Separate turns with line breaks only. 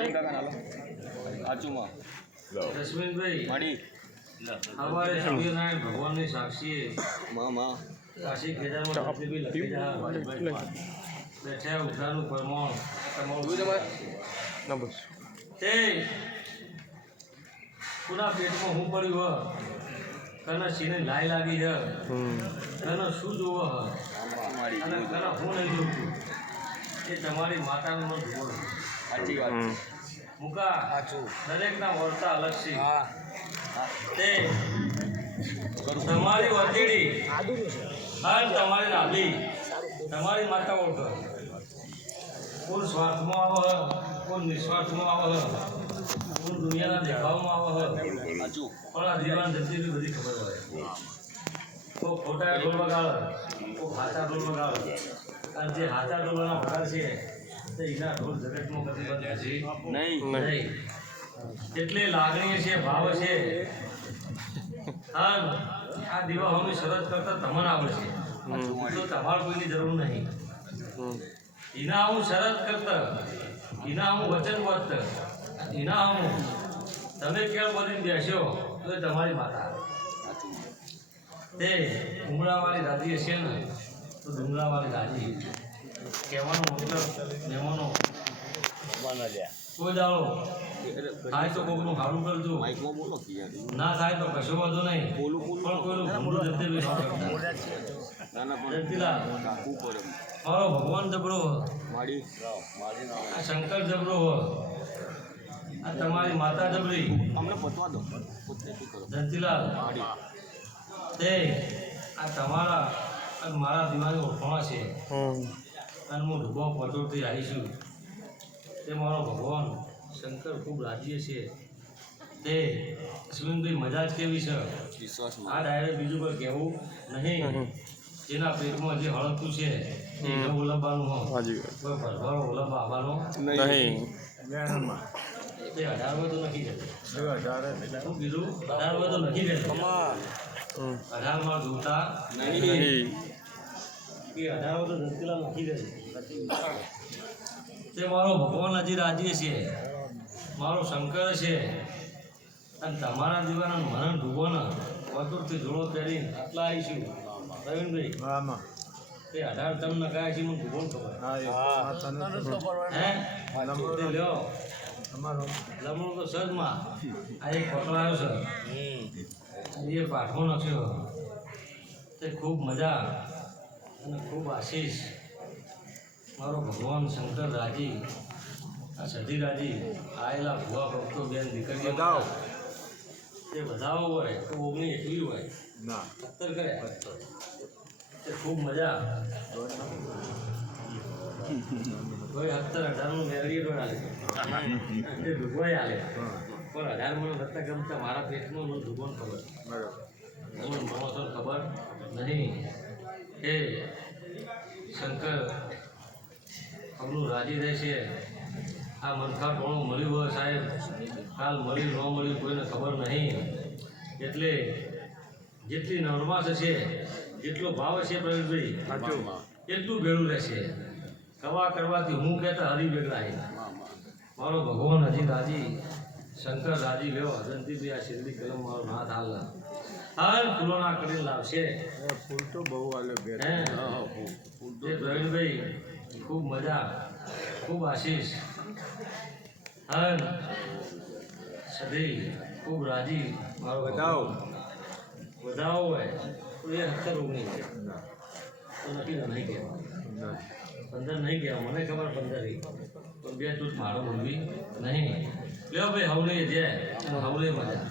પ્રવીણ કાકા નાલો આચુમાં
જસ્મીનભાઈ
માડી
અમારે સૂર્યનારાયણ ભગવાનની સાક્ષીએ
માં માં.
કાશી ખેદામાં જલેબી લખી જા બેઠા ઉઠાનું પરમાણ. તમારું તે પુના પેટમાં હું પડ્યું હ. કને સીને લાઈ લાગી હ. કને શું જોવો હ. અને કને હું નહીં જોતું એ તમારી માતાનું મન જોવો
સાચી વાત
મુકા દરેકના વર્તા અલગ છે. તે તમારી વતીડી અને તમારી નાભી. તમારી માતા ઓળખો. કોણ સ્વાર્થમાં આવે કોણ નિસ્વાર્થમાં આવે કોણ દુનિયાના દેખાવમાં આવે. પણ આ જીવન જતી બધી ખબર હોય. કોઈ ખોટા ઢોલ વગાડે તો હાચા ઢોલ વગાડે અને જે હાચા ઢોલના વગાડ છે
નહીં.
નહીં એટલી લાગણી છે ભાવ છે. આ દિવાહોની શરત કરતા તમને આવડે છે. તો તમારે કોઈની જરૂર નહીં. એના હું શરત કરતા એના હું વચન વર્ત એના હું તમે કેળ બની બેસ્યો તો તમારી માતા. તે ઉમળાવાળી રાજી હશે ને તો ડુંગરાવાળી રાજી કહેવાનો મતલબ મહેમાનો. કોઈ દાડો. થાય તો કોકનું સારું કરજો. ના થાય તો કશો વાંધો નહીં. પણ કોઈનું ભૂંડું જતે મારો ભગવાન જબરો આ શંકર જબરો આ તમારી માતા જબરી.
અમને પતવા દો
જંતીલાલ તે આ તમારા મારા દીવાની ઓળખાણ છે. અને હું ઢુબો આવી આવીશું તે મારો ભગવાન શંકર ખૂબ રાજ્ય છે. તે અશ્વિનભાઈ મજા જ કેવી છે? આ ડાયરેક્ટ બીજું કોઈ કહેવું નહીં. જેના પેટમાં જે હળકતું છે એ ઓલંબાનું હોય. કોઈ ભરભરો ઓલવવા આવવાનો
નહીં.
તે અઢાર હોય તો નથી જતું શું કીધું? અઢાર હોય તો નથી જતું અઢારમાં જોતા
નહીં.
કે અઢાર હોય તો ધરતીલા નથી જતું તે મારો ભગવાન હજી રાજી છે. મારો શંકર છે. અને તમારા દીવાના મરણ ડૂબોને વતુરથી જોડો પહેરીને આટલા આવીશું. રવિનભાઈ તે અઢાર તમ નખાય છે મને ડૂબો ખબર. હે તે લ્યો. લમણો તો સજમાં આ એક ફોટો આવ્યો છે એ પાઠો નાખ્યો તે ખૂબ મજા. અને ખૂબ આશીષ. મારો ભગવાન શંકર રાજી આ સધી રાજી આયેલા ભુવા ભક્તો બેન દીકરીઓ. તે બધાઓ હોય તો ઓગણી એકલી હોય. સત્તર કરે. તે ખૂબ મજા. કોઈ સત્તર અઢારનું મેળવીએ તો હાલે તે ભૂગવાય હાલે પણ અઢાર મને નતા ગમતા મારા પેટમાં મને ભૂગવાન ખબર. મને મહોત્સવ ખબર નહીં. કે શંકર અમનું રાજી રહેશે આ મનખા ટોણું મળ્યું હોય સાહેબ? કાલ મળ્યું ન મળ્યું કોઈને ખબર નહીં. એટલે જેટલી નર્માશ હશે જેટલો ભાવ હશે પ્રવીણભાઈ એટલું ભેળું રહેશે. કવા કરવાથી હું કહેતા હરી વેગળાય મારો ભગવાન હજી રાજી. શંકર રાજી લેવો હજંતીથી આ શિરડી કલમ મારો હાથ હાલ હાલ ફૂલોના કરીને લાવશે.
ફૂલ તો બહુ આલે
હે? પ્રવીણભાઈ ખૂબ મજા ખૂબ આશીષ. હન સદી ખૂબ રાજી. મારો
વધાવો
વધાવો હોય તો એ હતર ઓગણીસ છે તો નથી નહીં કહેવા પંદર નહીં ગયા, મને ખબર પંદર. પણ બે તૂટ મારો મમ્મી. નહીં. લ્યો ભાઈ, હવલે જાય. હવલે મજા.